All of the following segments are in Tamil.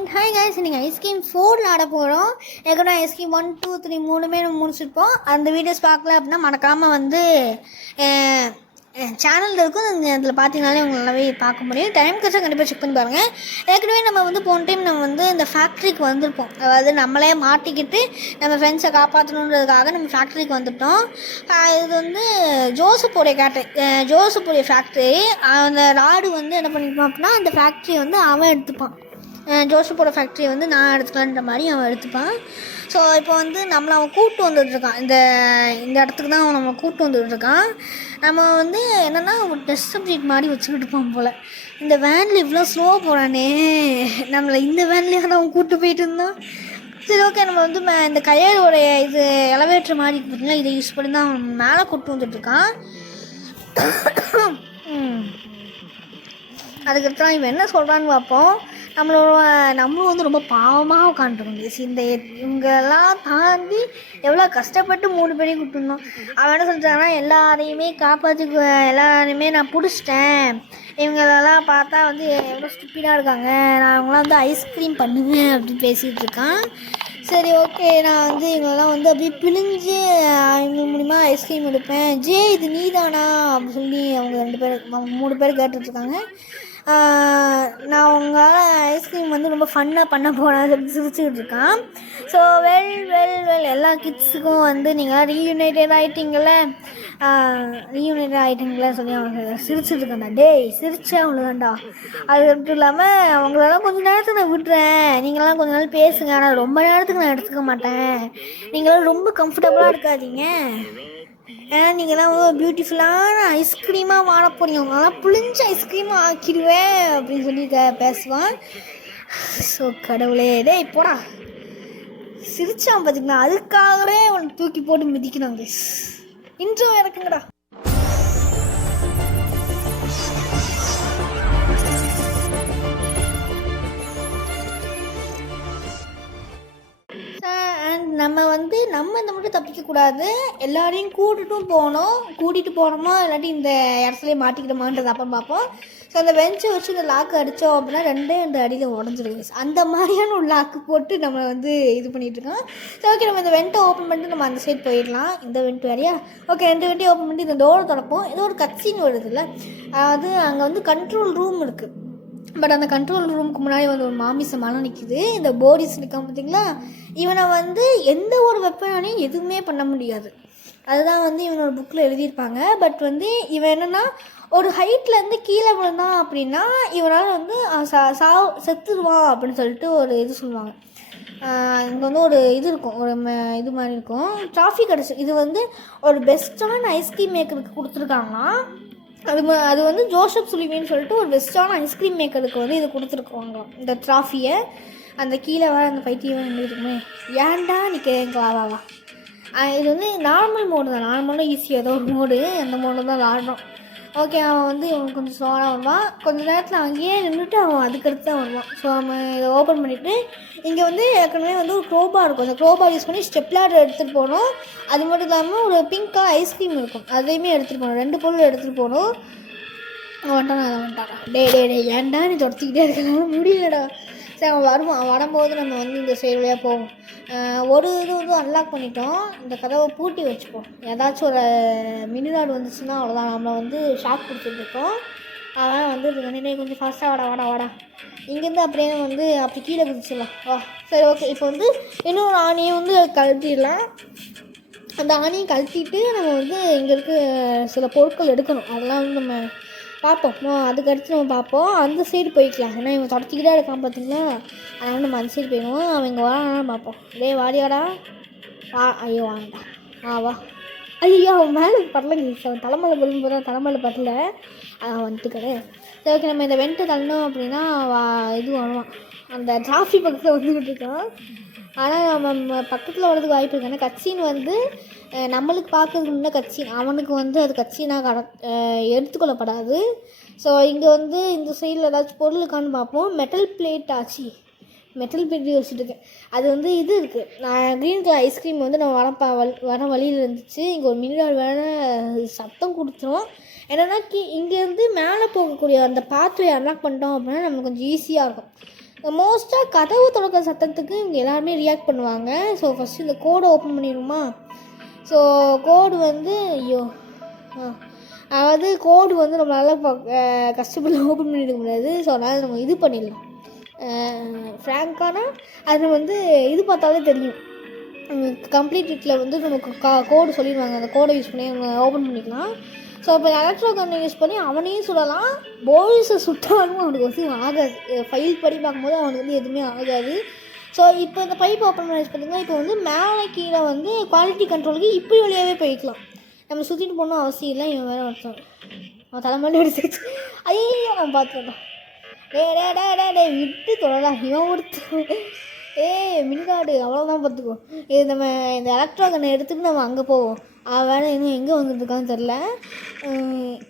அண்ட் ஹாய் கைஸ், நீங்கள் ஐஸ்கிரீம் 4 ஆட போகிறோம். ஏற்கனவே ஐஸ்கிரீம் 1, 2, 3 மூணுமே நம்ம முடிச்சிருப்போம். அந்த வீடியோஸ் பார்க்கல அப்படின்னா மறக்காமல் வந்து சேனலில் இருக்கும். அதில் பார்த்தீங்கனாலே உங்களை நல்லாவே பார்க்க முடியும். டைம் கிடச்சா கண்டிப்பாக செக் பண்ணி பாருங்கள். ஏற்கனவே நம்ம வந்து போன டைம் நம்ம வந்து இந்த ஃபேக்ட்ரிக்கு வந்திருப்போம். அதாவது நம்மளே மாட்டிக்கிட்டு நம்ம ஃப்ரெண்ட்ஸை காப்பாற்றணுன்றதுக்காக நம்ம ஃபேக்ட்ரிக்கு வந்துவிட்டோம். இது வந்து ஜோசப்புடைய ஃபேக்ட்ரி. அந்த ராடு வந்து என்ன பண்ணியிருப்பான் அப்படின்னா அந்த ஃபேக்ட்ரி வந்து அவன் எடுத்துப்பான். ஜோசப்போட ஃபேக்ட்ரியை வந்து நான் எடுத்துக்கலான்ற மாதிரி அவன் எடுத்துப்பான். ஸோ இப்போ வந்து நம்மளை அவன் கூப்பிட்டு வந்துட்டுருக்கான். இந்த இடத்துக்கு தான் அவன் நம்ம கூப்பிட்டு வந்துட்டுருக்கான். நம்ம வந்து என்னென்னா ஒரு டெஸ்ட் சப்ஜெக்ட் மாதிரி வச்சுக்கிட்டு இருப்பான் போல். இந்த வேனில் இவ்வளோ ஸ்லோவாக போகிறானே, நம்மளை இந்த வேன்லேயே தான் அவன் கூப்பிட்டு போயிட்டு இருந்தான். சரி, ஓகே, நம்ம வந்து இந்த கையோடைய இது எலவேட்டர் மாதிரி பார்த்தீங்கன்னா இதை யூஸ் பண்ணி தான் அவன் மேலே கூப்பிட்டு வந்துட்டுருக்கான். அதுக்கப்புறம் இவன் என்ன சொல்கிறான்னு பார்ப்போம். நம்மளும் வந்து ரொம்ப பாவமாக உட்காந்துருக்கோம். இந்த இவங்கெல்லாம் தாண்டி எவ்வளோ கஷ்டப்பட்டு 3 பேரையும் கூப்பிட்டுருந்தோம். அவன் என்ன சொல்கிறாங்கன்னா எல்லாரையுமே காப்பாற்றி எல்லாரையுமே நான் பிடிச்சிட்டேன். இவங்களெல்லாம் பார்த்தா வந்து எவ்வளோ ஸ்டூப்பிடாக இருக்காங்க, நான் அவங்களாம் வந்து ஐஸ்கிரீம் பண்ணுவேன் அப்படின்னு பேசிகிட்டு இருக்கான். சரி, ஓகே, நான் வந்து இவங்கெல்லாம் வந்து அப்படியே பிழிஞ்சு இவங்க மூலிமா ஐஸ்கிரீம் எடுப்பேன். இது நீ தானா அப்படின்னு சொல்லி அவங்க 3 பேர் கேட்டுட்ருக்காங்க. நான் உங்களால் ஐஸ்கிரீம் வந்து ரொம்ப ஃபன்னாக பண்ண போனேன் சொல்லி சிரிச்சுக்கிட்டு இருக்கான். ஸோ வெல் எல்லா கிட்ஸுக்கும் வந்து நீங்கள் ரீயூனைட்டட் ஆகிட்டீங்களே சொல்லி அவங்க சிரிச்சுட்டு இருக்காண்டா. டேய், சிரிச்சா அவ்வளோதான்டா. அது மட்டும் இல்லாமல் அவங்களெல்லாம் கொஞ்சம் நேரத்துக்கு நான் விட்டுறேன், நீங்களாம் கொஞ்ச நாள் பேசுங்க, ஆனால் ரொம்ப நேரத்துக்கு நான் எடுத்துக்க மாட்டேன். நீங்களாம் ரொம்ப கம்ஃபர்டபுளாக இருக்காதீங்க. ஏன்னா நீங்கள்லாம் பியூட்டிஃபுல்லான ஐஸ்கிரீமாக வாழ போகிறீங்க, உங்களாம் புளிஞ்ச ஐஸ்கிரீமாக ஆக்கிடுவேன் அப்படின்னு சொல்லி பேசுவான். ஸோ கடவுளே, டேய் போடா, சிரிச்சான் பார்த்திங்களா, அதுக்காகவே அவனை தூக்கி போட்டு மிதிக்கணும். இன்ட்ரோ இறக்குங்கடா. நம்ம இந்த மட்டும் தப்பிக்கக்கூடாது, எல்லாரையும் கூட்டிகிட்டு போனோமா இல்லாட்டி இந்த இடத்துலேயே மாட்டிக்கிட்டோமான்றது அப்புறம் பார்ப்போம். ஸோ அந்த பெஞ்சை வச்சு இந்த லாக்கு அடித்தோம் அப்படின்னா 2 அடியில் உடஞ்சிடுங்க. அந்த மாதிரியான ஒரு லாக்கு போட்டு நம்ம வந்து இது பண்ணிகிட்ருக்கோம். ஸோ ஓகே, நம்ம இந்த வெண்ட்டை ஓப்பன் பண்ணிட்டு நம்ம அந்த சைட் போயிடலாம். இந்த வெண்ட் வேறையா? ஓகே, 2 வெண்ட்டையும் ஓப்பன் பண்ணிட்டு இந்த டோரை திறப்போம். ஏதோ ஒரு கட்சின்னு வருதுல்ல, அது அங்கே வந்து கண்ட்ரோல் ரூம் இருக்குது. பட் அந்த கண்ட்ரோல் ரூமுக்கு முன்னாடி வந்து ஒரு மாமிசமாலாம் நிற்கிது. இந்த போடிஸ் நிற்காம பார்த்தீங்களா, இவனை வந்து எந்த ஒரு வெப்பனாலையும் எதுவுமே பண்ண முடியாது. அதுதான் வந்து இவனோட புக்கில் எழுதியிருப்பாங்க. பட் வந்து இவன் என்னென்னா ஒரு ஹைட்லேருந்து கீழே விழுந்தான் அப்படின்னா இவனால் வந்து செத்துடுவான் அப்படின்னு சொல்லிட்டு ஒரு இது சொல்லுவாங்க. இங்கே வந்து ஒரு இது இருக்கும், ஒரு இது மாதிரி இருக்கும், ட்ராஃபி கிடச்சி. இது வந்து ஒரு பெஸ்ட்டான ஐஸ்கிரீம் மேக்கருக்கு கொடுத்துருக்காங்கன்னா அது வந்து ஜோசப் சுலிவின்னு சொல்லிட்டு ஒரு பெஸ்ட்டான ஐஸ்கிரீம் மேக்கருக்கு வந்து இது கொடுத்துருக்குவாங்க இந்த ட்ராஃபியை. அந்த கீழே வர அந்த பைத்தியம் இருக்குமே, ஏன்டா நிற்கிறேன் வா. இது வந்து நார்மல் மோடு தான், நார்மலாக ஈஸியாக ஏதோ ஒரு மோடு, அந்த மோடு தான் விளாடுறோம். ஓகே, அவன் வந்து இவன் கொஞ்சம் ஸ்லோவாக வருவான். கொஞ்சம் நேரத்தில் அங்கேயே நின்றுட்டு அவன் அதுக்கடுத்து தான் வருவான். ஸோ நம்ம இதை ஓப்பன் பண்ணிவிட்டு இங்கே வந்து ஏற்கனவே வந்து ஒரு க்ரோபார் இருக்கும். அந்த க்ரோபார் யூஸ் பண்ணி ஸ்டெப் லேடர் எடுத்துகிட்டு போகணும். அது மட்டும் இல்லாமல் ஒரு பிங்காக ஐஸ்கிரீம் இருக்கும், அதையுமே எடுத்துகிட்டு போகணும். 2 பொருள் எடுத்துகிட்டு போகணும். வந்துட்டாரா? டே ஏன்டா நீ துரத்திக்கிட்டே இருக்கனால முடியலடா. சரி, அவன் வருவான். அவன் வரும்போது நம்ம வந்து இந்த சைடு வழியாக போவோம். ஒரு இது வந்து அன்லாக் பண்ணிட்டோம். இந்த கதவை பூட்டி வச்சுப்போம். ஏதாச்சும் ஒரு மினிராடு வந்துச்சுன்னா அவ்வளோதான், நம்மளை வந்து ஷாக் கொடுத்துட்ருக்கோம். அதனால் வந்து இது கொஞ்சம் ஃபாஸ்ட்டாக வாடா. இங்கேருந்து அப்படியே வந்து அப்படி கீழே குதிச்சிடலாம். சரி, ஓகே, இப்போ வந்து இன்னொரு ஆணியை வந்து கழட்டிடலாம். அந்த ஆணியை கழட்டிட்டு நம்ம வந்து இங்கே இருக்க சில பொருட்கள் எடுக்கணும். அதெல்லாம் வந்து நம்ம பார்ப்போம். அதுக்கடுத்து நம்ம பார்ப்போம். அந்த சைடு போய்க்கலாம், ஏன்னா இவன் தொடச்சிக்கிட்டே இருக்கான் பார்த்தீங்களா, அதனால் நம்ம அந்த சைடு போயிடுவோம். அவன் இங்கே வரானாலும் பார்ப்போம். வாடியாடா வா. ஐயோ வாண்டா, வா. ஐயோ, அவன் மேலே படலைங்க. அவன் தலைமலை படும்போது போதும் தலைமலை படல, வந்துட்டு கிடையாது. சரி, ஓகே, நம்ம இந்த வெண்ட்டை தள்ளணும் அப்படின்னா இது வருவான். அந்த டிராஃபி பக்கத்தில் வந்துக்கிட்டு இருக்கான். ஆனால் நம்ம பக்கத்தில் வரதுக்கு வாய்ப்பு இருக்குது. ஏன்னா கட்சின்னு வந்து நம்மளுக்கு பார்க்கறதுக்கு முன்னே கட்சின், அவனுக்கு வந்து அது கட்சினாக எடுத்துக்கொள்ளப்படாது. ஸோ இங்கே வந்து இந்த சைடில் ஏதாச்சும் பொருளுக்கான்னு பார்ப்போம். மெட்டல் பிளேட் யோசிச்சுட்டு இருக்கேன். அது வந்து இது இருக்குது, நான் க்ரீன் கலர் ஐஸ்கிரீம் வந்து நம்ம வர வழியில் இருந்துச்சு. இங்கே ஒரு மினிரால் வேறு சத்தம் கொடுத்துரும். என்னென்னா இங்கேருந்து மேலே போகக்கூடிய அந்த பாத்வே அன்லாக் பண்ணிட்டோம் அப்படின்னா நமக்கு கொஞ்சம் ஈஸியாக இருக்கும். மோஸ்ட்டாக கதவு திறக்கிற சத்தத்துக்கு இவங்க எல்லாருமே ரியாக்ட் பண்ணுவாங்க. ஸோ ஃபஸ்ட்டு இந்த கோடை ஓப்பன் பண்ணிடுமா. ஸோ கோடு வந்து ஐயோ அதாவது கோடு வந்து நம்மளால் கஷ்டப்பட்டு ஓப்பன் பண்ணிட முடியாது. ஸோ அதனால் நம்ம இது பண்ணிடலாம். ஃப்ராங்கான அது வந்து இது பார்த்தாலே தெரியும். கம்ப்ளீட் இட்டில் வந்து நமக்கு கோடு சொல்லிடுவாங்க. அந்த கோடை யூஸ் பண்ணி நம்ம ஓப்பன் பண்ணிக்கலாம். ஸோ இப்போ எலக்ட்ரோ கன்னை யூஸ் பண்ணி அவனையும் சுடலாம். போலீஸை சுட்டாலும் அவனுக்கு வந்து ஆகாது. ஃபைல் படி பார்க்கும்போது அவனுக்கு வந்து எதுவுமே ஆகாது. ஸோ இப்போ இந்த பைப் ஓப்பன் பண்ணி பார்த்தீங்கன்னா இப்போ வந்து மேலே கீழே வந்து குவாலிட்டி கண்ட்ரோலுக்கு இப்படி வழியாகவே போய்க்கலாம். நம்ம சுற்றிட்டு போகணும் அவசியம் இல்லை. இவன் வேறு ஒருத்தன் அவன் தலைமையில எடுத்துச்சு. ஐயோ நான் பார்த்துட்டேன். டே விட்டு தொடரா இவன் ஒருத்தன். மின்காடு அவ்வளோதான் பார்த்துக்கோ. இது நம்ம இந்த எலக்ட்ரோ கன்னை எடுத்துகிட்டு நம்ம அங்கே போவோம். வேறு இன்னும் எங்கே வந்துருக்கான்னு தெரில.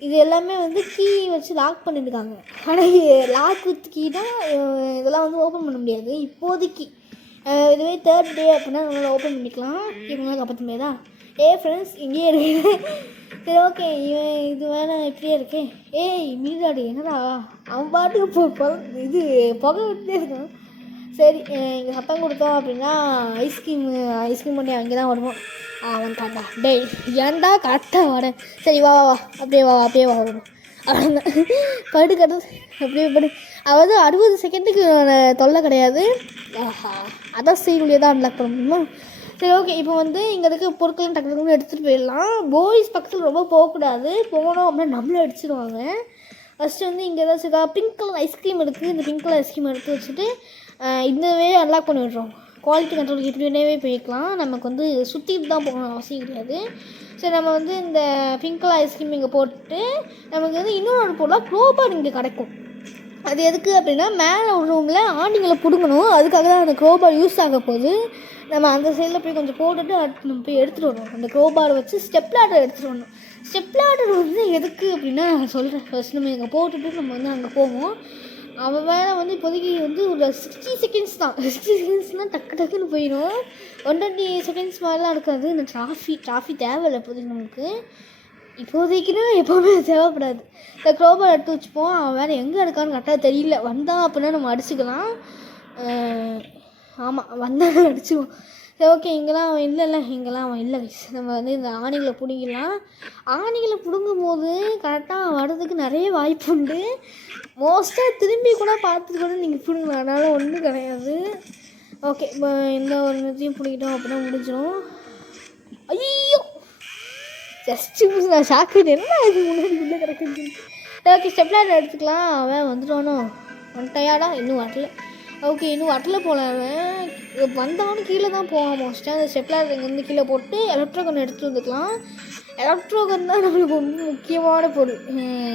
இது எல்லாமே வந்து கீ வச்சு லாக் பண்ணியிருக்காங்க. ஆனால் லாக் வித் கீ தான் இதெல்லாம் வந்து ஓப்பன் பண்ண முடியாது இப்போதைக்கு. இதுவே 3rd டே அப்படின்னா நம்மளால் ஓப்பன் பண்ணிக்கலாம். இவங்களாம் காப்பாற்ற முடியாதா? ஃப்ரெண்ட்ஸ் இங்கேயே இருக்கு. சரி ஓகே இவன் இது வேணாம் இப்படியே இருக்கே. மீதாடு என்னடா அவன் பாட்டுக்கு இது புகை விட்டுட்டே இருக்கான். சரி இங்கே சத்தம் கொடுத்தோம் அப்படின்னா ஐஸ்கிரீம் பண்ணி அங்கே தான் வருவோம். அவன் தாண்டா டேய் ஏன்டா கரெக்டாக வரேன். சரி வா அப்படியே வரணும். அவ்வளோதான் படு அப்படியே படு. அதாவது 60 செகண்டுக்கு தொல்லை கிடையாது. அதான் சீருளியை தான் அன்லாக் பண்ண முடியுமா. சரி ஓகே இப்போ வந்து இங்கே இருக்க பொருட்கள் டக்குனு எடுத்துகிட்டு போயிடலாம். போய்ஸ் பக்கத்தில் ரொம்ப போகக்கூடாது. போனோம் அப்படின்னா நம்மளை அடிச்சிடுவாங்க. ஃபஸ்ட்டு வந்து இங்கே ஏதாச்சும் பிங்க் கலர் ஐஸ்கிரீம் இருக்குது. இந்த பிங்க் கலர் ஐஸ்கிரீம் எடுத்து வச்சுட்டு இந்தவே அன்லாக் பண்ணி விட்றோம். குவாலிட்டி கண்ட்ரோல் இப்படினே போய்க்கலாம். நமக்கு வந்து சுற்றிட்டு தான் போகணும் அவசியம் கிடையாது. சரி நம்ம வந்து இந்த பிங்க் கலர் ஐஸ்கிரீம் இங்கே போட்டு நமக்கு வந்து இன்னொரு பொருளாக க்ரோபார் இங்கே கிடைக்கும். அது எதுக்கு அப்படின்னா மேலே ஒரு ரூமில் ஆண்டிங்களை பிடுங்கணும். அதுக்காக தான் அந்த க்ரோபார் யூஸ் ஆக போகுது. நம்ம அந்த சைடில் போய் கொஞ்சம் போட்டுட்டு நம்ம போய் எடுத்துகிட்டு வரணும். அந்த க்ரோபாரை வச்சு ஸ்டெப் லாடர் எடுத்துகிட்டு வரணும். ஸ்டெப் லாடர் வந்து எதுக்கு அப்படின்னா சொல்கிறேன். ஃபஸ்ட் நம்ம இங்கே போட்டுட்டு நம்ம வந்து அங்கே போவோம். அவன் வேலை வந்து இப்போதைக்கு வந்து ஒரு 60 செகண்ட்ஸ் தான். 60 செகண்ட்ஸ்னால் டக்குன்னு போயிடும். 120 செகண்ட்ஸ் மாதிரிலாம் இருக்காது. இந்த டிராஃபி தேவையில்லை இப்போதைக்கு நமக்கு. இப்போதைக்குன்னா எப்போவுமே தேவைப்படாது. இந்த க்ரோபார் எடுத்து வச்சுப்போம். அவன் வேறு எங்கே இருக்கான்னு கரெக்டாக தெரியல. வந்தான் அப்படின்னா நம்ம அடிச்சுக்கலாம். ஆமாம் வந்தாலும் அடிச்சுவோம். சரி ஓகே இங்கெல்லாம் அவன் இங்கெல்லாம் அவன் இல்லை. நம்ம வந்து இந்த ஆணிகளை பிடிங்கலாம். ஆணிகளை பிடுங்கும் போது கரெக்டாக வர்றதுக்கு நிறைய வாய்ப்பு உண்டு. மோஸ்ட்டாக திரும்பி கூட பார்த்துட்டு கூட நீங்கள் பிடுங்கலாம். அதனால் ஒன்றும் கிடையாது. ஓகே இப்போ எந்த ஒரு நிறுத்தையும் பிடிக்கிட்டோம் அப்படின்னா முடிஞ்சிடும். ஐயோ ஜஸ்ட்டு நான் ஷாக்கு என்ன இது முன்னாடி உள்ளே கிடக்குது. ஓகே ஸ்டெப்லாடர் எடுத்துக்கலாம். அவன் வந்துடுவானோ வந்துட்டையாடா இன்னும் வரல. ஓகே இன்னும் வரல போல. அவன் வந்தவனு கீழே தான் போவான். மோஸ்ட்டாக அந்த ஸ்டெப்லாடர் இங்கேருந்து கீழே போட்டு எலக்ட்ரோ கன் எடுத்துகிட்டு வந்துக்கலாம். எலக்ட்ரோ கன் தான் நம்மளுக்கு ரொம்ப முக்கியமான பொருள்.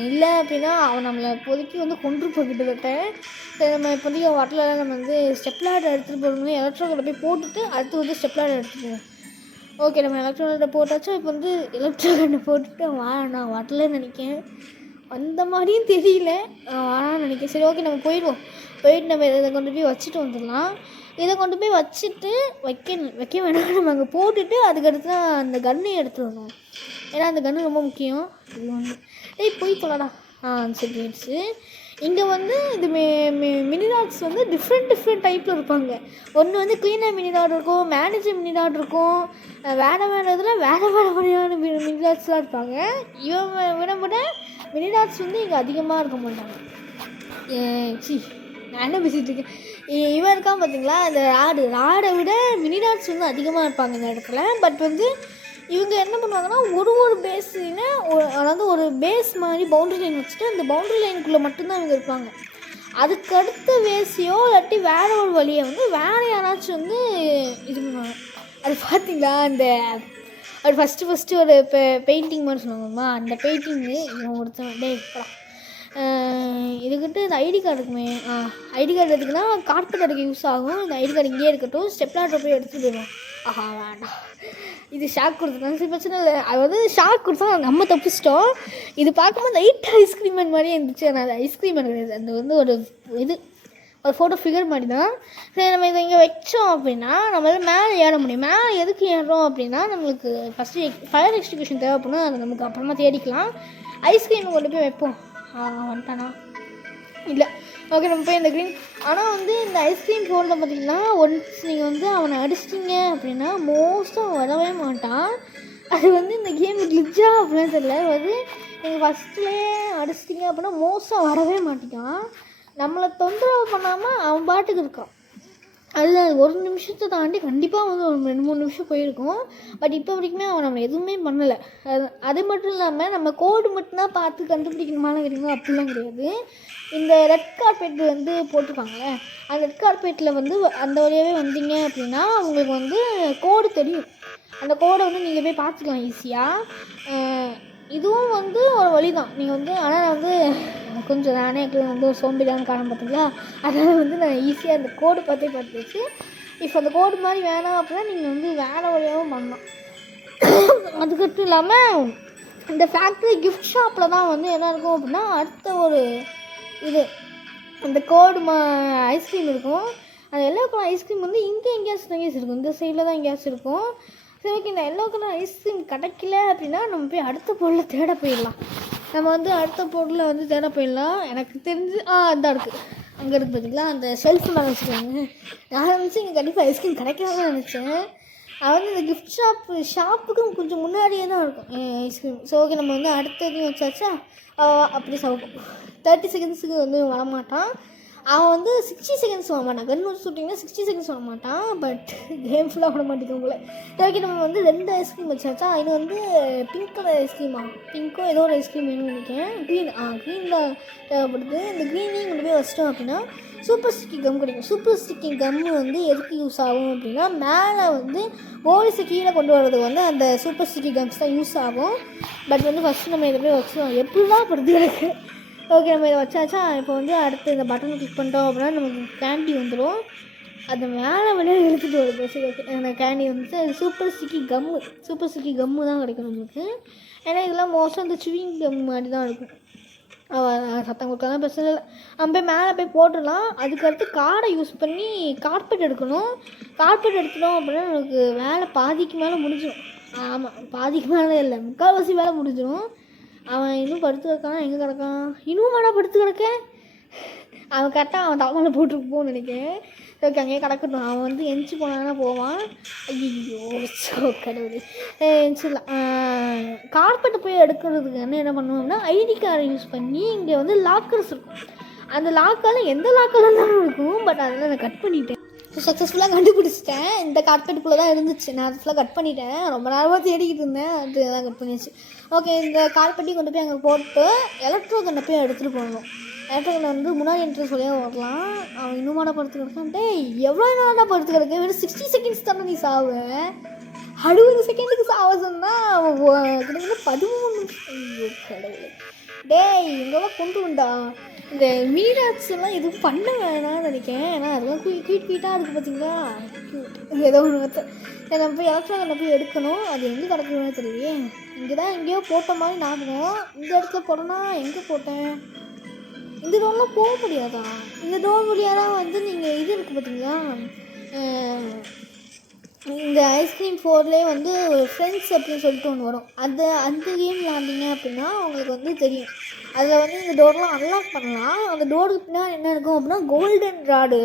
இல்லை அப்படின்னா அவன் நம்மளை இப்போதைக்கு வந்து கொண்டு போய்கிட்டு. சரி நம்ம இப்போதைக்கு வரல. நம்ம வந்து ஸ்டெப்லாடர் எடுத்துகிட்டு போகணும். எலக்ட்ரோ கன்னை போய் போட்டுட்டு அடுத்து வந்து ஸ்டெப்லாடர் எடுத்துகிட்டு போவோம். ஓகே நம்ம எலக்ட்ரோ கன்னை போட்டாச்சா. இப்போ வந்து எலக்ட்ரோ கன்னை போட்டுட்டு நான் வரலன்னு நினைக்கிறேன். அந்த மாதிரியும் தெரியல. வாடான்னு நினைக்கிறேன். சரி ஓகே நம்ம போயிடுவோம். போயிட்டு நம்ம இதை கொண்டு போய் வச்சுட்டு வந்துடலாம். இதை கொண்டு போய் வச்சுட்டு வைக்க வேணாம். நம்ம அங்கே போட்டுட்டு அதுக்கடுத்து தான் அந்த கன்னை எடுத்துகிட்டு வரணும். ஏன்னா அந்த கன்று ரொம்ப முக்கியம். இது ஒன்று போய் சொல்லடா. சரி போயிடுச்சு. இங்கே வந்து இது மினிராட்ஸ் வந்து டிஃப்ரெண்ட் டைப்பில் இருப்பாங்க. ஒன்று வந்து க்ளீனாக மினிராட் இருக்கும், மேனேஜர் மினிராட் இருக்கும். வேறு இதில் வேறு வகையான மினிராட்ஸ்லாம் இருப்பாங்க. இவன் விட மினிராட்ஸ் வந்து இங்கே அதிகமாக இருக்க மாட்டாங்க. நான் என்ன பேசிகிட்டு இருக்கேன். இவன் இருக்கான் பார்த்தீங்களா அந்த ராடை விட மினிராட்ஸ் வந்து அதிகமாக இருப்பாங்க இந்த இடத்துல. பட் வந்து இவங்க என்ன பண்ணுவாங்கன்னா ஒரு பேஸுன்னு அதாவது ஒரு பேஸ் மாதிரி பவுண்ட்ரி லைன் வச்சுட்டு அந்த பவுண்ட்ரி லைனுக்குள்ளே மட்டும்தான் இவங்க இருப்பாங்க. அதுக்கடுத்த வேஸையோ இல்லாட்டி வேறு ஒரு வழியை வந்து வேறு யாராச்சும் வந்து இது பண்ணுவாங்க. அது பார்த்தீங்களா அந்த அது ஃபஸ்ட்டு ஒரு பெயிண்டிங் மாதிரி சொல்லுவாங்கம்மா. அந்த பெயிண்டிங்கு இவன் ஒருத்தன் இதுக்கிட்ட இந்த ஐடி கார்டு இருக்குமே. ஐடி கார்டு எடுத்துக்கினா கார்பெட் எடுக்க யூஸ் ஆகும். இந்த ஐடி கார்டு இங்கேயே இருக்கட்டும். ஸ்டெப்லாடர் போய் எடுத்துகிட்டு போயிடுவோம். வேண்டாம் இது ஷாக் கொடுத்துருக்காங்க. சரி பிரச்சனை இல்லை. அது வந்து ஷாக் கொடுத்தா நம்ம தப்பிச்சிட்டோம். இது பார்க்கும்போது லைட் ஐஸ்கிரீம் மாதிரியே இருந்துச்சு. ஆனால் அது ஐஸ்கிரீம் கிடையாது. அந்த வந்து ஒரு ஃபோட்டோ ஃபிகர் மாதிரி தான். சரி நம்ம இதை இங்கே வச்சோம் அப்படின்னா நம்மளால் மேலே ஏற முடியும். மேலே எதுக்கு ஏறுறோம் அப்படின்னா நம்மளுக்கு ஃபஸ்ட்டு ஃபயர் எக்ஸ்டிங்விஷர் தேவைப்படும். அதை நமக்கு அப்புறமா தேடிக்கலாம். ஐஸ்கிரீம் கொண்டு போய் வைப்போம். வந்துட்டானா இல்லை ஓகே நம்ம போய் இந்த க்ரீன். ஆனால் வந்து இந்த ஐஸ்கிரீம் ஃபோனில் பார்த்தீங்கன்னா ஒன்ஸ் நீங்கள் வந்து அவனை அடிச்சிட்டிங்க அப்படின்னா மோஸ்ட்டாக அவன் வரவே மாட்டான். அது வந்து இந்த கேம் கிளிச்சா அப்படின்னு தெரியல. வந்து நீங்கள் ஃபஸ்ட்லேயே அடிச்சிட்டிங்க அப்படின்னா மோஸ்ட்டாக வரவே மாட்டேங்கான். நம்மளை தொந்தரவு பண்ணாமல் அவன் பாட்டுக்கு இருக்கான். அதில் ஒரு நிமிஷத்தை தாண்டி கண்டிப்பாக வந்து ஒரு 2-3 நிமிஷம் போயிருக்கும். பட் இப்போ வரைக்குமே அவன் நம்ம எதுவுமே பண்ணலை. அது மட்டும் இல்லாமல் நம்ம கோடு மட்டும்தான் பார்த்து கண்டுபிடிக்கணுமான கிடைக்கும் அப்படிலாம் கிடையாது. இந்த ரெட் கார்பெட் வந்து போட்டிருக்காங்களே, அந்த ரெட் கார்பெட்டில் வந்து அந்த வழியாகவே வந்தீங்க அப்படின்னா உங்களுக்கு வந்து கோடு தெரியும். அந்த கோடை வந்து நீங்கள் போய் பார்த்துக்கலாம் ஈஸியாக. இதுவும் வந்து ஒரு வழி தான் நீங்கள் வந்து. ஆனால் வந்து கொஞ்சம் நானே வந்து ஒரு சோம்பேறியான காரணம் பார்த்தீங்களா, அதனால் வந்து நான் ஈஸியாக அந்த கோடு பார்த்து வச்சு இப்போ அந்த கோடு மாதிரி வேணாம் அப்படின்னா நீங்கள் வந்து வேறு வழியாகவும் பண்ணலாம். அதுக்கட்டும் இல்லாமல் இந்த ஃபேக்ட்ரி கிஃப்ட் ஷாப்பில் தான் வந்து என்ன இருக்கும் அப்படின்னா அடுத்த ஒரு இது இந்த கோடு ஐஸ்கிரீம் இருக்கும். அந்த எல்லோ கலர் ஐஸ்கிரீம் வந்து இங்கே எங்கேயாச்சும் இருக்கும், இந்த சைடில் தான் எங்கேயாச்சும் இருக்கும். சரி ஓகே, இந்த எல்லோ கலர் ஐஸ்கிரீம் கிடைக்கல அப்படின்னா நம்ம போய் அடுத்த பொருளை தேட போயிடலாம். நம்ம வந்து அடுத்த பொருளை வந்து தேட போயிடலாம். எனக்கு தெரிஞ்சு அந்த இருக்குது, அங்கே இருக்குது பார்த்தீங்களா, அந்த ஷெல்ஃப் மேலே வச்சுருக்காங்க. நான் நினச்சி இங்கே கண்டிப்பாக ஐஸ்கிரீம் கிடைக்காதுன்னு நினச்சேன். அது வந்து இந்த கிஃப்ட் ஷாப்புக்கும் கொஞ்சம் முன்னாடியே தான் இருக்கும் ஐஸ்கிரீம். ஸோ ஓகே, நம்ம வந்து அடுத்ததையும் வச்சாச்சா. அப்படி சவுக்கும் 30 செகண்ட்ஸுக்கு வந்து வரமாட்டான். அவன் வந்து 60 செகண்ட்ஸ் வாங்க மாட்டான். கன் வச்சு சுட்டிங்கன்னா 60 செகண்ட்ஸ் வாங்க மாட்டான். பட் கேம் ஃபுல்லாக விட மாட்டேங்க உங்களை. ஓகே, நம்ம வந்து 2 ஐஸ்கிரீம் வச்சாச்சா. இது வந்து பிங்க் கலர் ஐஸ்கிரீமா, பிங்க்கோ ஏதோ ஒரு ஐஸ்கிரீம் வேணும்னு நினைக்கிறேன். க்ரீன் தான் தேவைப்படுது. இந்த க்ரீனையும் கொண்டு போய் வச்சிட்டோம் அப்படின்னா சூப்பர் ஸ்டிக்கி கம் கிடைக்கும். சூப்பர் ஸ்டிக்கி கம்மு வந்து எதுக்கு யூஸ் ஆகும் அப்படின்னா மேலே வந்து போலீஸை கீழே கொண்டு வர்றதுக்கு வந்து அந்த சூப்பர் ஸ்டிக்கி கம்ஸ் தான் யூஸ் ஆகும். பட் வந்து ஃபஸ்ட்டு நம்ம இதை போய் வச்சுருவோம். எப்படிலாம் படுத்து எனக்கு. ஓகே, நம்ம இதை வச்சாச்சா. இப்போ வந்து அடுத்து இந்த பட்டனை கிளிக் பண்ணிட்டோம் அப்படின்னா நமக்கு கேண்டி வந்துடும். அது மேலே வழியாக இழுத்துட்டு வருது. சரி ஓகே, அந்த கேண்டி வந்துட்டு சூப்பர் ஸ்டிக்கி கம்மு தான் கிடைக்கும் நம்மளுக்கு. ஏன்னா இதெல்லாம் மோஸ்ட்டாக அந்த சுவிங் கம் மாதிரி தான் இருக்கும். சத்தம் கொடுக்கலாம் பிரச்சனை இல்லை. நம்ம போய் மேலே போய் போட்டுடலாம். அதுக்கடுத்து கார்டை யூஸ் பண்ணி கார்பெட் எடுக்கணும். கார்பெட் எடுத்துட்டோம் அப்படின்னா நமக்கு வேலை பாதிக்கு மேலே முடிஞ்சிடும். ஆமாம், பாதிக்கு மேலே இல்லை, 3/4 வேலை முடிஞ்சிடும். அவன் இன்னும் படுத்து கிடக்கான். எங்கே கிடக்கான்? இன்னும் வேணா படுத்து கிடக்க. அவன் கரெக்டாக அவன் தலைமையில போட்டுருக்கு போன்னு நினைக்கிறேன். ஓகே, அங்கேயே கிடக்கட்டும். அவன் வந்து எந்திச்சு போனான்னா போவான். ஐயோ கடவுள், எந்திச்சிடலாம். கார்பெட்டை போய் எடுக்கிறதுக்கு என்ன பண்ணுவோம்னா ஐடி கார்டை யூஸ் பண்ணி இங்கே வந்து லாக்கர்ஸ் இருக்கும். அந்த லாக்கரில் எந்த லாக்கரில் இருந்தாலும் இருக்கும். பட் அதெல்லாம் நான் கட் பண்ணிட்டேன். சக்ஸஸ்ஃபுல்லாக கண்டுபிடிச்சிட்டேன். இந்த கார்பெட்டுக்குள்ளே தான் இருந்துச்சு. நான் அது ஃபுல்லாக கட் பண்ணிட்டேன். ரொம்ப நேரமாக தேடிக்கிட்டு இருந்தேன். அதுதான் கட் பண்ணிடுச்சு. ஓகே, இந்த கார்பெட்டையும் கொண்டு போய் அங்கே போட்டு எலக்ட்ரோ கண்ணை போய் எடுத்துகிட்டு போகணும். எலக்ட்ரோ கண்ணை வந்து முன்னாடி என்ட்ரன்ஸ் வழியாக வரலாம். அவன் இன்னுமாடா படுத்து கிடக்கான். டேய் எவ்வளோ நேரம் படுத்து கிடக்க? வெறும் 60 செகண்ட்ஸ் தானே நீ சாவ. 60 செகண்டுக்கு சாவ சொன்னால் அவன் கிட்டத்தட்ட 13 நிமிஷம். ஐயோ கடவுளே, டேய் எங்கெல்லாம் கொண்டு வந்தா. இந்த மீனாட்சியெல்லாம் எதுவும் பண்ண வேணாம்னு நினைக்கிறேன். ஏன்னா அதெல்லாம் குயிட்டாக இருக்குது பார்த்தீங்களா, க்யூட் ஏதோ ஒன்று வச்சேன். சரி, நம்ம போய் எலக்ட்ரானிக் போய் எடுக்கணும். அது எங்கே கிடக்குன்னு தெரியலையே. இங்கே தான் எங்கேயோ போட்ட மாதிரி ஞாபகம். இந்த இடத்துல போட்டோன்னா எங்கே போட்டேன்? இந்த டோர்லாம் போக முடியாதா? இந்த டோர் வழியாக தான் வந்து நீங்கள் இது இருக்குது பார்த்தீங்களா, இந்த ஐஸ்கிரீம் 4லேயே வந்து ஃப்ரெண்ட்ஸ் அப்படின்னு சொல்லிட்டு ஒன்று வரும். அந்த கேம் விளாண்டிங்க அப்படின்னா உங்களுக்கு வந்து தெரியும். அதில் வந்து இந்த டோர்லாம் அன்லாக் பண்ணலாம். அந்த டோருக்கு பின்னாடி என்ன இருக்கும் அப்படின்னா கோல்டன் ராடு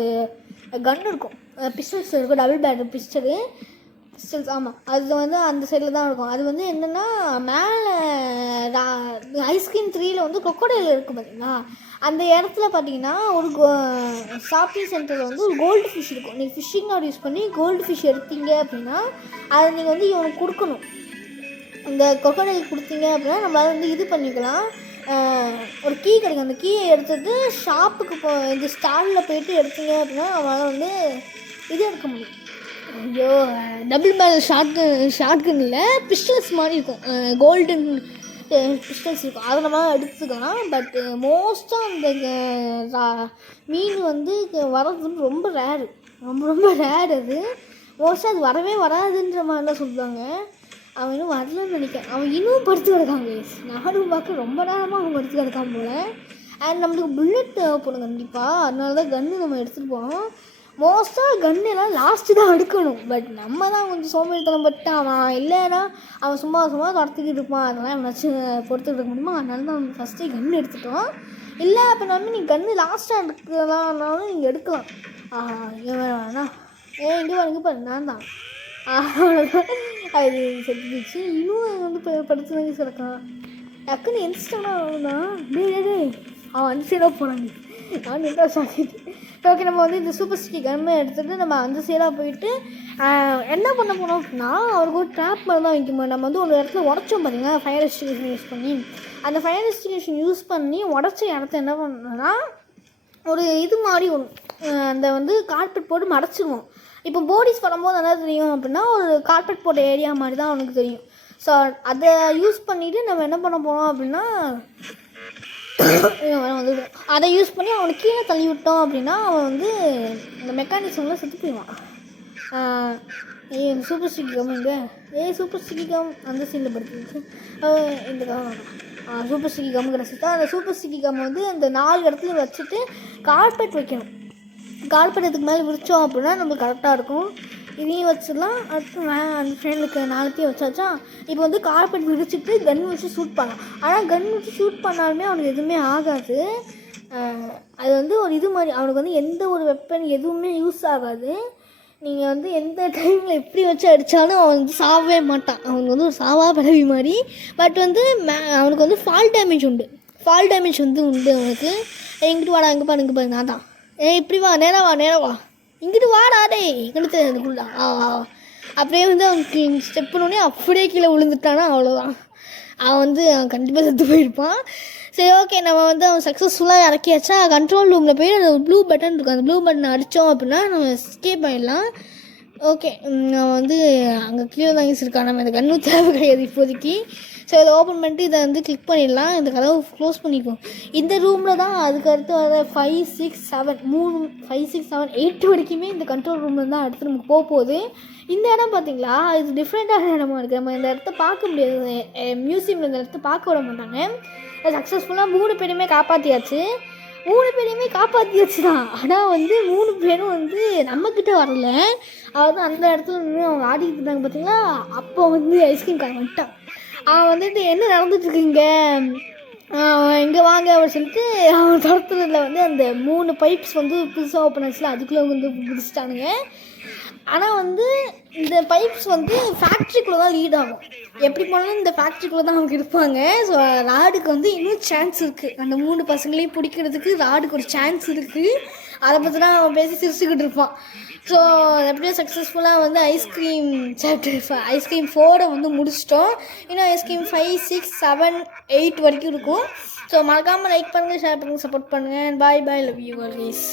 கன் இருக்கும், பிஸ்டல்ஸ் இருக்கும், டபுள் பேட்டர் பிஸ்டல்ஸ். ஆமாம், அது வந்து அந்த சைடில் தான் இருக்கும். அது வந்து என்னென்னா மேலே ஐஸ்கிரீம் 3ல் வந்து crocodile இருக்குது பார்த்தீங்களா, அந்த இடத்துல பார்த்தீங்கன்னா ஒரு ஷாப்பிங் சென்டரில் வந்து ஒரு கோல்டு ஃபிஷ் இருக்கும். நீங்கள் ஃபிஷ்ஷிங் கார்டு யூஸ் பண்ணி கோல்டு ஃபிஷ் எடுத்தீங்க அப்படின்னா அதை நீங்கள் வந்து இவனுக்கு கொடுக்கணும். இந்த crocodile கொடுத்தீங்க அப்படின்னா நம்மளால் வந்து இது பண்ணிக்கலாம். ஒரு கீ கிடைக்கும். அந்த கீயை எடுத்துட்டு ஷாப்புக்கு இந்த ஸ்டாலில் போய்ட்டு எடுத்தீங்க அப்படின்னா அவனால் வந்து இது எடுக்க முடியும். ஐயோ, டபுள் பேரல் ஷாட்கன் இல்லை, பிஸ்டல்ஸ் மாதிரி இருக்கும், கோல்டன் பிஸ்டல்ஸ் இருக்கும். அதை நம்ம எடுத்துக்கலாம். பட் மோஸ்ட்டாக அந்த மீன் வந்து வர்றது வந்து ரொம்ப ரேரு, ரொம்ப ரேர். அது மோஸ்ட்டாக அது வரவே வராதுன்ற மாதிரிலாம் சொல்லுவாங்க. அவன் இன்னும் வரலன்னு நினைக்கிறேன். அவன் இன்னும் படுத்து கிடக்காங்க. நானும் பார்க்க ரொம்ப நேரமாக அவன் படுத்து கிடக்கான் போல். அண்ட் நம்மளுக்கு புல்லட் தேவைப்படும் கண்டிப்பாக. அதனால தான் கன்று நம்ம எடுத்துகிட்டு போனோம். மோஸ்ட்டாக கன்னெல்லாம் லாஸ்ட்டு தான் எடுக்கணும். பட் நம்ம தான் கொஞ்சம் சோம்பேறித்தனம் பட்டு அவன் இல்லைன்னா அவன் சும்மா கடத்திக்கிட்டு இருப்பான். அதெல்லாம் என்னாச்சும் பொறுத்துக்கிட்டு இருக்க முடியுமா? அதனால தான் ஃபஸ்ட்டே கன்று எடுத்துட்டோம். இல்லை அப்படின்னா நீ கன்று லாஸ்ட்டாக எடுக்கலாம்னாலும் நீங்கள் எடுக்கலாம். இவன் வேணா இங்கே பாரு நான் தான் அவ்வளோதான். அது செத்துச்சு. இன்னும் வந்து படுத்துனாங்க கிடக்கான். டக்குன்னு எந்திரிச்சிட்டானா அவன்தான். டே அவன் அந்த சைடாக போனாங்க. நான் என்ன சாக்கிட்டு ஓகே. நம்ம வந்து இந்த சூப்பர் ஸ்டிக்கி கன்மை எடுத்துகிட்டு நம்ம அந்த சைடாக போயிட்டு என்ன பண்ண போனோம் அப்படின்னா அவருக்கு ஒரு ட்ராப் மாதிரி தான் வைக்கும்போது நம்ம வந்து ஒரு இடத்துல உடச்சோம் பார்த்தீங்கன்னா ஃபயர் எக்ஸ்டிங்யூஷன் யூஸ் பண்ணி. அந்த ஃபயர் எக்ஸ்டிங்யூஷன் யூஸ் பண்ணி உடச்ச இடத்த என்ன பண்ணோன்னா ஒரு இது மாதிரி அந்த வந்து கார்பெட் போட்டு மறைச்சிடுவோம். இப்போ போடிஸ் பண்ணும்போது என்ன தெரியும் அப்படின்னா ஒரு கார்பெட் போட்ட ஏரியா மாதிரி தான் அவனுக்கு தெரியும். ஸோ அதை யூஸ் பண்ணிவிட்டு நம்ம என்ன பண்ண போனோம் அப்படின்னா வந்து அதை யூஸ் பண்ணி அவனுக்கு கீழே தள்ளி விட்டோம் அப்படின்னா அவன் வந்து இந்த மெக்கானிசம்லாம் செத்து போயிடுவான். சூப்பர் ஸ்டிக்கி கம் இங்கே சூப்பர் ஸ்டிக்கி கம் அந்த சீனில் படுத்துருக்கு. இந்த கம் சூப்பர் ஸ்டிக்கி கம் கிடச்சிட்டா அந்த சூப்பர் ஸ்டிக்கி கம் வந்து அந்த 4 இடத்துல வச்சுட்டு கார்பெட் வைக்கணும். கார்பெட் இதுக்கு மேலே விரிச்சோம் அப்படின்னா நம்மளுக்கு கரெக்டாக இருக்கும். இதையும் வச்சிடலாம். அடுத்து அந்த ஃப்ரெண்டுக்கு 4த்தையும் வச்சாச்சா. இப்போ வந்து கார்பெட் விரிச்சிட்டு கன் வச்சு ஷூட் பண்ணலாம். ஆனால் கன் வச்சு ஷூட் பண்ணாலுமே அவனுக்கு எதுவுமே ஆகாது. அது வந்து ஒரு இது மாதிரி அவனுக்கு வந்து எந்த ஒரு வெப்பன் எதுவுமே யூஸ் ஆகாது. நீங்கள் வந்து எந்த டைமில் எப்படி வச்சு அடித்தாலும் அவன் வந்து சாகவே மாட்டான். அவனுக்கு வந்து ஒரு சாவா பறவை மாதிரி. பட் வந்து அவனுக்கு வந்து ஃபால் டேமேஜ் உண்டு. ஃபால் டேமேஜ் வந்து உண்டு அவனுக்கு. எங்கிட்டு வாடா இங்கே பாரு நான் தான் இப்படி வா நேராக வா இங்கிட்டு வாடா டே எங்கிட்ட அதுக்குள்ளா அப்படியே வந்து அவனுக்கு ஸ்டெப் பண்ணோடனே அப்படியே கீழே விழுந்துட்டானா அவ்வளோதான். அவன் கண்டிப்பாக செத்து போயிருப்பான். சரி ஓகே. நம்ம வந்து அவன் சக்ஸஸ்ஃபுல்லாக இறக்கியாச்சா. கண்ட்ரோல் ரூமில் போய் அந்த ப்ளூ பட்டன் இருக்கும். அந்த ப்ளூ பட்டனை அடித்தோம் அப்படின்னா நம்ம எஸ்கேப் ஆகிடலாம். ஓகே. அவன் வந்து அங்கே கீழே தான் இருக்கான். நம்ம இந்த கண்ணு தேவை கிடையாது இப்போதைக்கு. ஸோ இதை ஓப்பன் பண்ணிட்டு இதை வந்து கிளிக் பண்ணிடலாம். இந்த கதவை க்ளோஸ் பண்ணிக்குவோம். இந்த ரூமில் தான் அதுக்கு அடுத்து வர 5, 6, 7 5, 6, 7, 8 வரைக்குமே இந்த கண்ட்ரோல் ரூமில் தான் அடுத்து நமக்கு போகுது. இந்த இடம் பார்த்தீங்களா இது டிஃப்ரெண்ட்டான இடமா இருக்குது. நம்ம இந்த இடத்த பார்க்க முடியாது. மியூசியமில் இந்த இடத்த பார்க்க விட மாட்டாங்க. சக்ஸஸ்ஃபுல்லாக 3 பேரையுமே காப்பாற்றியாச்சு. 3 பேரையுமே காப்பாற்றியாச்சு தான். ஆனால் வந்து 3 பேரும் வந்து நம்மக்கிட்ட வரல. அதாவது அந்த இடத்துல நின்று அவங்க ஆடிக்கிட்டு இருந்தாங்க பார்த்தீங்களா. அப்போ வந்து ஐஸ்கிரீம் கார வந்துட்டான். அவன் வந்துட்டு என்ன நடந்துட்டுருக்குங்க இங்கே வாங்க அப்படின்னு சொல்லிட்டு அவன் துரத்துறதுல வந்து அந்த 3 பைப்ஸ் வந்து புதுசாக ஓப்பன் ஆச்சுல அதுக்குள்ளே வந்து பிடிச்சிட்டானுங்க. ஆனால் வந்து இந்த பைப்ஸ் வந்து ஃபேக்ட்ரிக்குள்ளே தான் லீட் ஆகும். எப்படி போனாலும் இந்த ஃபேக்ட்ரிக்குள்ளே தான் அவங்க இருப்பாங்க. ஸோ ராடுக்கு வந்து இன்னும் சான்ஸ் இருக்குது. அந்த 3 பசங்களையும் பிடிக்கிறதுக்கு ராடுக்கு ஒரு சான்ஸ் இருக்குது. அதை பற்றி தான் அவன் பேசி சிரிச்சுக்கிட்டு இருப்பான். ஸோ எப்படியோ சக்ஸஸ்ஃபுல்லாக வந்து ஐஸ்கிரீம் 4 வந்து முடிச்சிட்டோம். இன்னும் ஐஸ்கிரீம் 5, 6, 7, 8 வரைக்கும் இருக்கும். ஸோ மறக்காமல் லைக் பண்ணுங்கள், ஷேர் பண்ணுங்கள், சப்போர்ட் பண்ணுங்கள். Bye love you always.